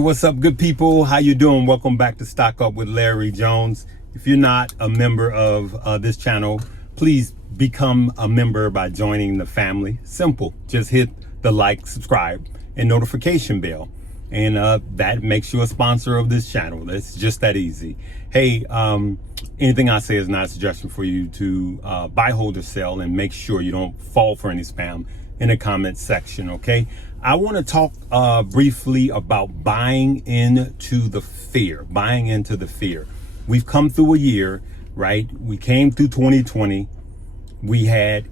What's up, good people? How you doing? Welcome back to Stock Up with Larry Jones. If you're not a member of this channel, please become a member by joining the family. Simple. Just hit the like, subscribe, and notification bell. And that makes you a sponsor of this channel. It's just that easy. Hey, anything I say is not a suggestion for you to buy, hold, or sell, and make sure you don't fall for any spam in the comment section, okay? I want to talk briefly about buying into the fear. We've come through a year, right? We came through 2020. We had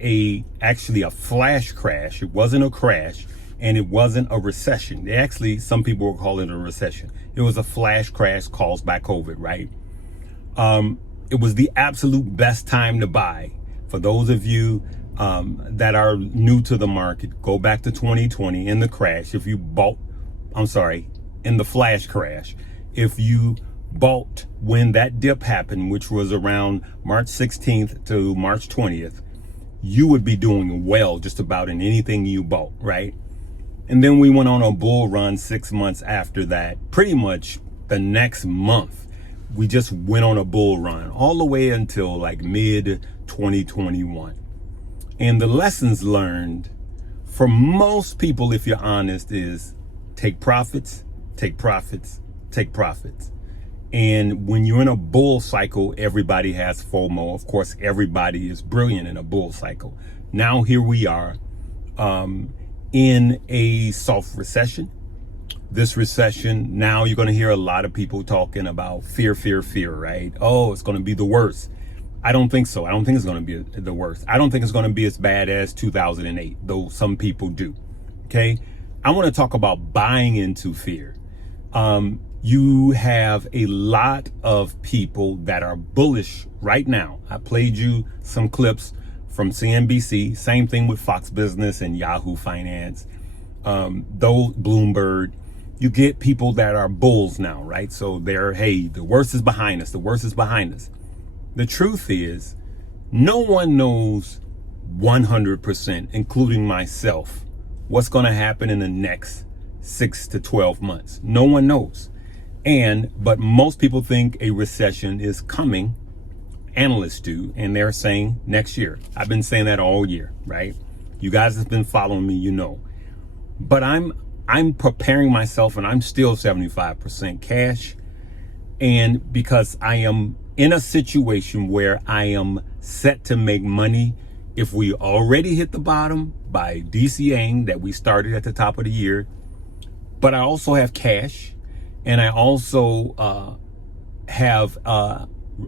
actually a flash crash. It wasn't a crash, and it wasn't a recession. Some people will call it a recession. It was a flash crash caused by COVID, right? It was the absolute best time to buy. For those of you that are new to the market, go back to 2020 in the crash. In the flash crash, if you bought when that dip happened, which was around March 16th to March 20th, you would be doing well just about in anything you bought, right? And then we went on a bull run 6 months after that. Pretty much the next month, we just went on a bull run all the way until like mid 2021. And the lessons learned for most people, if you're honest, is take profits, take profits, take profits. And when you're in a bull cycle, everybody has FOMO. Of course, everybody is brilliant in a bull cycle. Now here we are in a soft recession. This recession, now you're going to hear a lot of people talking about fear, right? Oh, it's going to be the worst. I don't think so. I don't think it's going to be the worst. I don't think it's going to be as bad as 2008, though some people do. Okay. I want to talk about buying into fear. You have a lot of people that are bullish right now. I played you some clips from CNBC, same thing with Fox Business and Yahoo Finance, though Bloomberg. You get people that are bulls now, right? So they're, hey, the worst is behind us. The worst is behind us. The truth is, no one knows 100%, including myself, what's going to happen in the next 6 to 12 months. No one knows. But most people think a recession is coming. Analysts do, and they're saying next year. I've been saying that all year, right? You guys have been following me, you know. But I'm preparing myself, and I'm still 75% cash. And because I am in a situation where I am set to make money if we already hit the bottom by DCAing that we started at the top of the year. But I also have cash, and I also have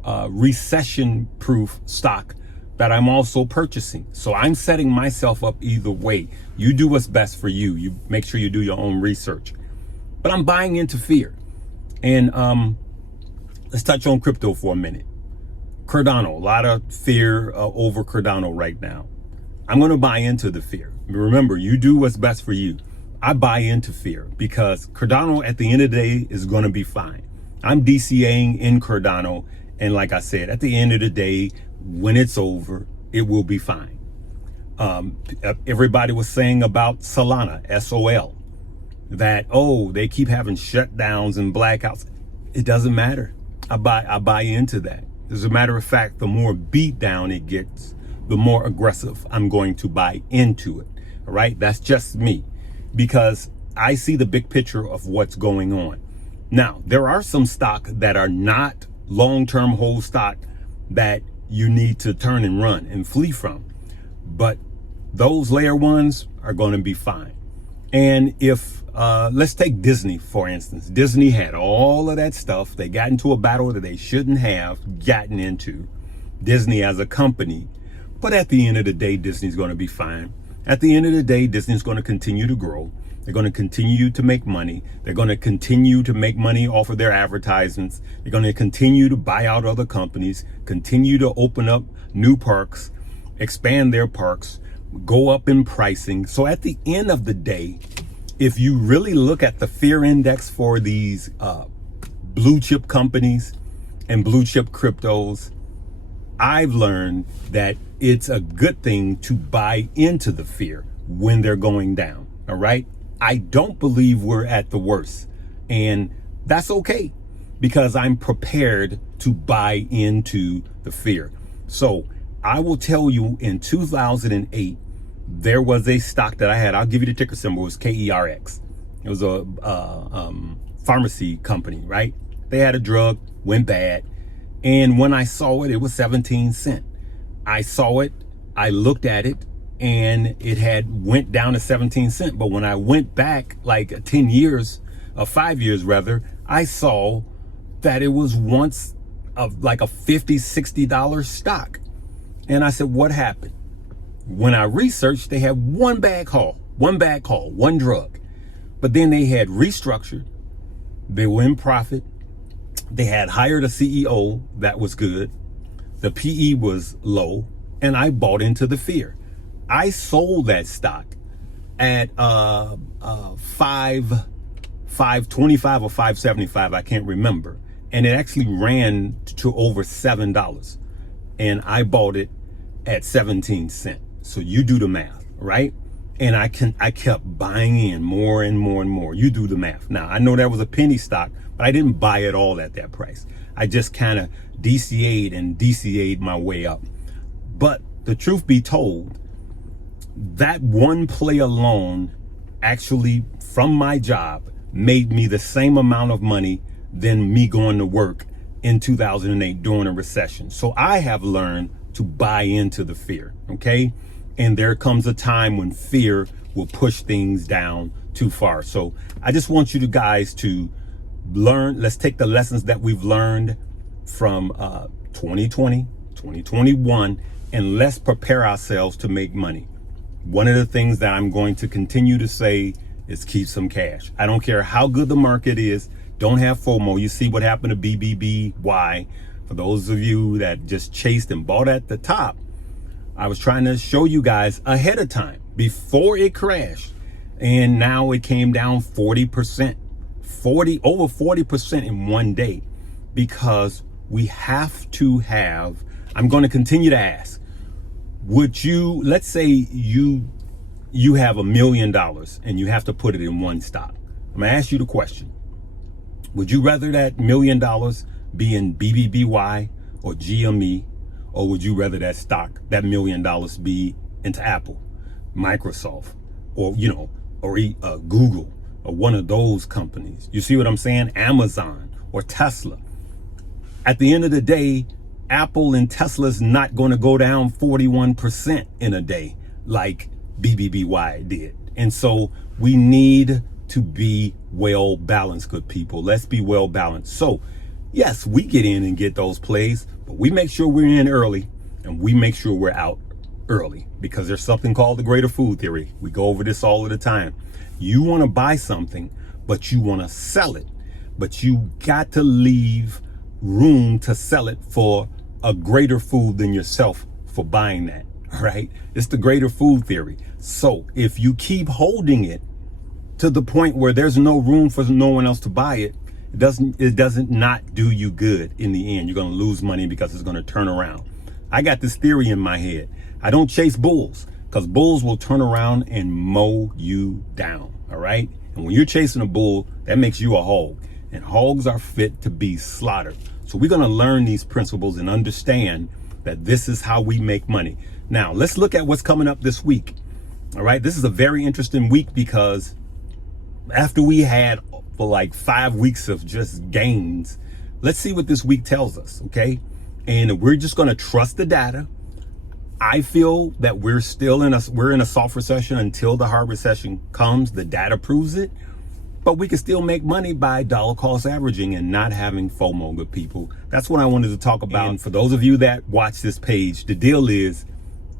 recession-proof stock that I'm also purchasing. So I'm setting myself up either way. You do what's best for you. You make sure you do your own research. But I'm buying into fear. And let's touch on crypto for a minute. Cardano, a lot of fear over Cardano right now. I'm going to buy into the fear. Remember, you do what's best for you. I buy into fear because Cardano at the end of the day is going to be fine. I'm DCAing in Cardano. And like I said, at the end of the day, when it's over, it will be fine. Everybody was saying about Solana, SOL, that, oh, they keep having shutdowns and blackouts. It doesn't matter. I buy into that. As a matter of fact, the more beat down it gets, the more aggressive I'm going to buy into it. All right. That's just me because I see the big picture of what's going on. Now, there are some stock that are not long-term hold stock that you need to turn and run and flee from. But those layer ones are going to be fine. And if let's take Disney, for instance. Disney had all of that stuff. They got into a battle that they shouldn't have gotten into. Disney as a company. But at the end of the day, Disney's going to be fine. At the end of the day, Disney's going to continue to grow. They're going to continue to make money. They're going to continue to make money off of their advertisements. They're going to continue to buy out other companies, continue to open up new parks, expand their parks, go up in pricing. So at the end of the day, if you really look at the fear index for these blue chip companies and blue chip cryptos, I've learned that it's a good thing to buy into the fear when they're going down. All right. I don't believe we're at the worst. And that's okay because I'm prepared to buy into the fear. So I will tell you, in 2008, there was a stock that I had. I'll give you the ticker symbol. It was KERX. It was a pharmacy company, right? They had a drug, went bad. And when I saw it, it was 17 cents. I saw it, I looked at it, and it had went down to 17 cents. But when I went back like 10 years, 5 years rather, I saw that it was once of like a $50, $60 stock. And I said, what happened? When I researched, they had one call, one drug. But then they had restructured. They were in profit. They had hired a CEO that was good. The PE was low, and I bought into the fear. I sold that stock at 5.25 or 5.75, I can't remember, and it actually ran to over $7, and I bought it at 17 cents. So you do the math, right? And I kept buying in more and more and more. You do the math. Now I know that was a penny stock, but I didn't buy it all at that price. I just kind of DCA'd my way up. But the truth be told, that one play alone actually, from my job, made me the same amount of money than me going to work in 2008 during a recession. So I have learned to buy into the fear, okay? And there comes a time when fear will push things down too far. So I just want you guys to learn. Let's take the lessons that we've learned from 2020, 2021, and let's prepare ourselves to make money. One of the things that I'm going to continue to say is keep some cash. I don't care how good the market is. Don't have FOMO. You see what happened to BBBY. For those of you that just chased and bought at the top, I was trying to show you guys ahead of time before it crashed. And now it came down 40%, over 40% in one day, because we have to have, I'm going to continue to ask, would you, let's say you have $1 million and you have to put it in one stock. I'm going to ask you the question. Would you rather that $1 million be in BBBY or GME? Or would you rather that stock, that $1 million, be into Apple, Microsoft, or, Google, or one of those companies? You see what I'm saying? Amazon or Tesla. At the end of the day, Apple and Tesla's not going to go down 41% in a day like BBBY did. And so we need to be well balanced, good people. Let's be well balanced. So yes, we get in and get those plays, but we make sure we're in early and we make sure we're out early, because there's something called the greater food theory. We go over this all of the time. You want to buy something, but you want to sell it, but you got to leave room to sell it for a greater food than yourself for buying that, right? It's the greater food theory. So if you keep holding it to the point where there's no room for no one else to buy it, it doesn't not do you good in the end. You're going to lose money because it's going to turn around. I got this theory in my head. I don't chase bulls, because bulls will turn around and mow you down. All right. And when you're chasing a bull, that makes you a hog, and hogs are fit to be slaughtered. So we're going to learn these principles and understand that this is how we make money. Now let's look at what's coming up this week. All right. This is a very interesting week, because after we had for like 5 weeks of just gains, let's see what this week tells us. Okay. And we're just going to trust the data. I feel that we're in a soft recession until the hard recession comes. The data proves it, but we can still make money by dollar cost averaging and not having FOMO, good people. That's what I wanted to talk about. And for those of you that watch this page, the deal is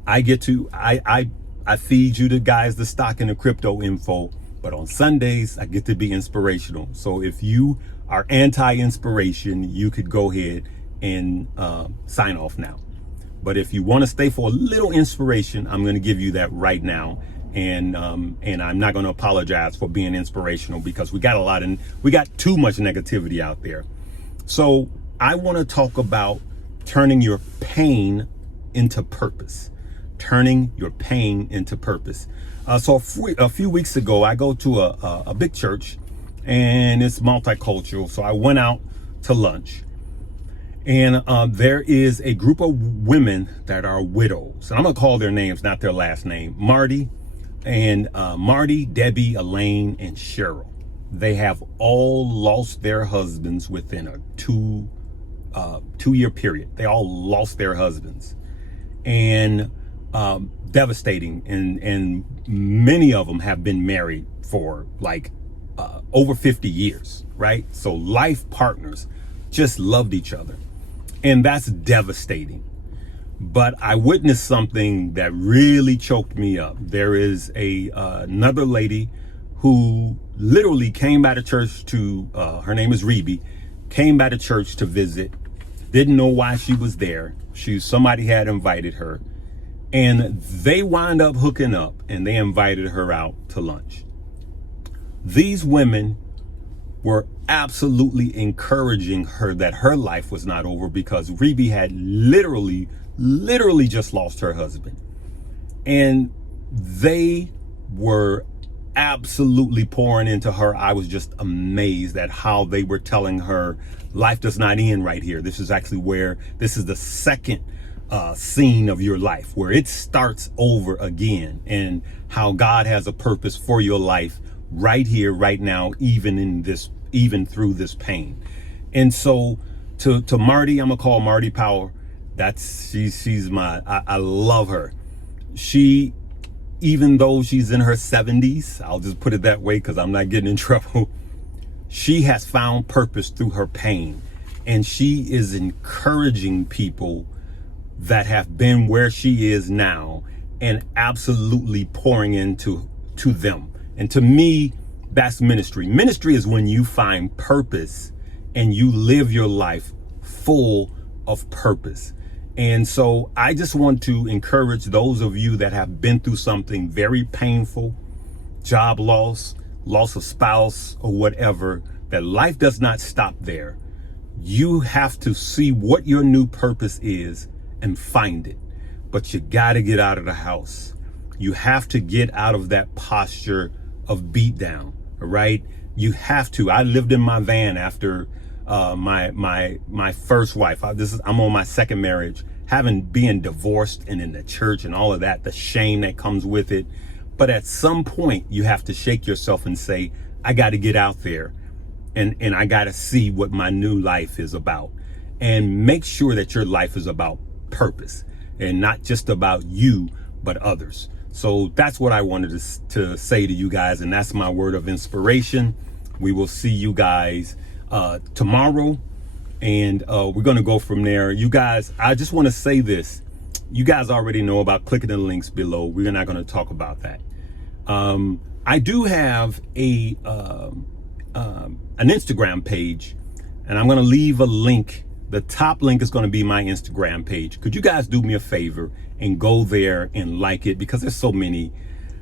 I feed you the stock and the crypto info, but on Sundays I get to be inspirational. So if you are anti-inspiration, you could go ahead and sign off now. But if you want to stay for a little inspiration, I'm going to give you that right now. And I'm not going to apologize for being inspirational, because we got too much negativity out there. So I want to talk about turning your pain into purpose. Turning your pain into purpose. So a few weeks ago, I go to a big church, and it's multicultural. So I went out to lunch, and there is a group of women that are widows, and I'm gonna call their names, not their last name. Marty, Debbie, Elaine, and Cheryl. They have all lost their husbands within a two-year period. They all lost their husbands, and devastating. And many of them have been married for like over 50 years, right? So life partners, just loved each other, and that's devastating. But I witnessed something that really choked me up. There is another lady who literally came by the church to, her name is Reby, came by the church to visit, didn't know why she was there. Somebody had invited her, and they wound up hooking up, and they invited her out to lunch. These women were absolutely encouraging her that her life was not over, because Reby had literally just lost her husband. And they were absolutely pouring into her. I was just amazed at how they were telling her life does not end right here. This is the second scene of your life where it starts over again, and how God has a purpose for your life right here, right now, even through this pain. And so to Marty, I'm gonna call Marty Power. She's I love her. She, even though she's in her 70s, I'll just put it that way because I'm not getting in trouble, she has found purpose through her pain, and she is encouraging people that have been where she is now, and absolutely pouring into them. And to me, that's ministry. Ministry is when you find purpose and you live your life full of purpose. And so I just want to encourage those of you that have been through something very painful, job loss, loss of spouse, or whatever, that life does not stop there. You have to see what your new purpose is and find it. But you got to get out of the house. You have to get out of that posture of beat down, right? You have to. I lived in my van after my first wife. I'm on my second marriage, being divorced, and in the church and all of that, the shame that comes with it. But at some point you have to shake yourself and say, I got to get out there, and I got to see what my new life is about, and make sure that your life is about purpose and not just about you, but others. So that's what I wanted to say to you guys, and that's my word of inspiration. We will see you guys tomorrow, and we're going to go from there. You guys, I just want to say this. You guys already know about clicking the links below. We're not going to talk about that. I do have an Instagram page, and I'm going to leave a link. The top link is going to be my Instagram page. Could you guys do me a favor and go there and like it? Because there's so many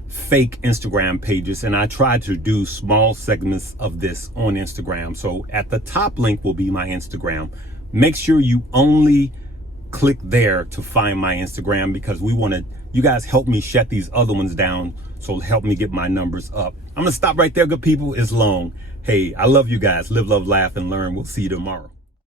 fake Instagram pages, and I try to do small segments of this on Instagram. So at the top link will be my Instagram. Make sure you only click there to find my Instagram, because you guys help me shut these other ones down. So help me get my numbers up. I'm going to stop right there, good people. It's long. Hey, I love you guys. Live, love, laugh, and learn. We'll see you tomorrow.